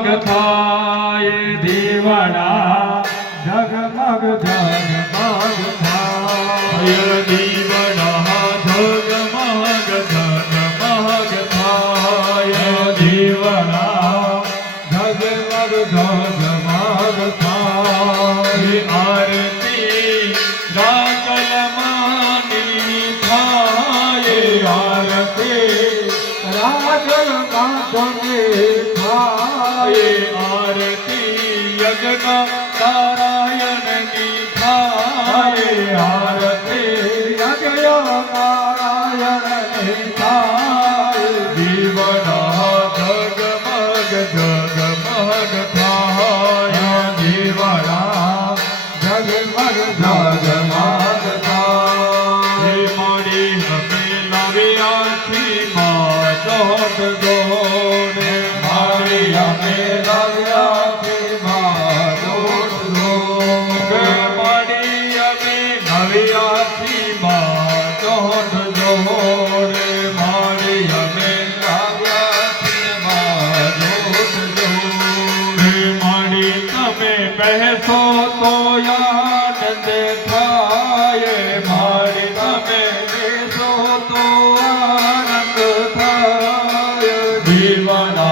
થાય દીવડા જગમગ જગમગ થાય દીવડા જગમગ જગમગ થાય દીવડા જગમગ જગમગ થાય આરતી રાકલમાની થાય આરતી રાકલમાની आरती यज्ञ नारायण की थाये आरती यज्ञ नारायण की थाये जीवना जगमग जगमग थाये जीवना जगमग जगमग थाये मोरी हमें लाविया थी माँ दोट दोने हमें लव्याथी माधोट जोड़े मड़ी हमें लव्याथी माधोट जोड़े मड़ी हमें लव्याथी माधोट जोड़े मड़ी तमे बहसो तो आनंद थाये मड़ी तमे बहसो तो आनंद थाये जीवना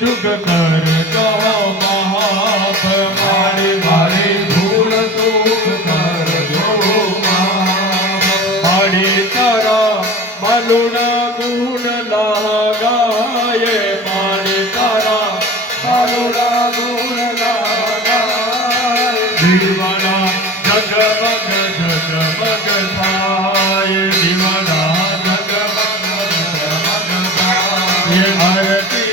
चुक कर दो महाप मारी मारी भूल चूक कर दो मारी तारा मलुन गुण लगाए मारी तारा मलुन गुण लगाए दीवाना जगमग जगमग थाये दीवाना जगमग जगमग थाये आरती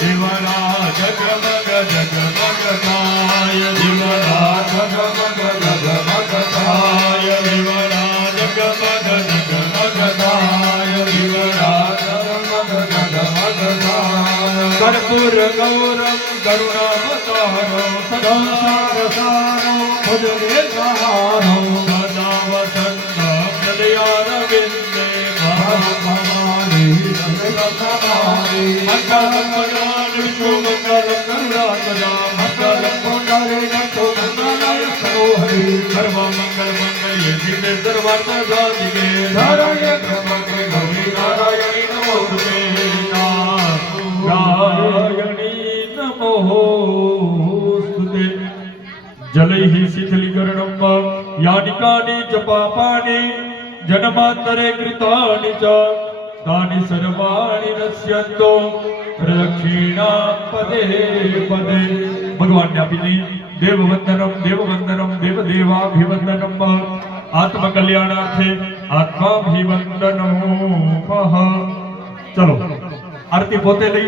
जीवना जगमग जगमग थाय जीवना जगमग जगमग थाय जीवना जगमग जगमग थाय जीवना जगमग जगमग थाय कर्पूर गौरम करुणावतारो सदा सारसारो भुजगे सहारो सदा वसन्तं हृदयारविन्दे भवानी भगवानी मंगलम भगवान विष्णु मंगलम करुणात्मजा मंगलम मंगले नतो मंगलाय सरोहरि सर्व मंगल मंगल्ये शिवे सर्वार्थ साधिके नारायण ब्रह्मके गौरी नारायणी नमोस्तुते नारायणी नमोस्तुते जलैः शिथिलीकरणं यानिकानि च पापानि जन्मान्तरे कृतानि च तानि सर्वाणि नश्यन्तो प्रदक्षिणा पदे पदे भगवान ने आपी नहीं देववंदनम देववंदनम देवदेवाभिवंदनम आत्मकल्याणार्थे आत्माभिवंदनम चलो आरती पोते लई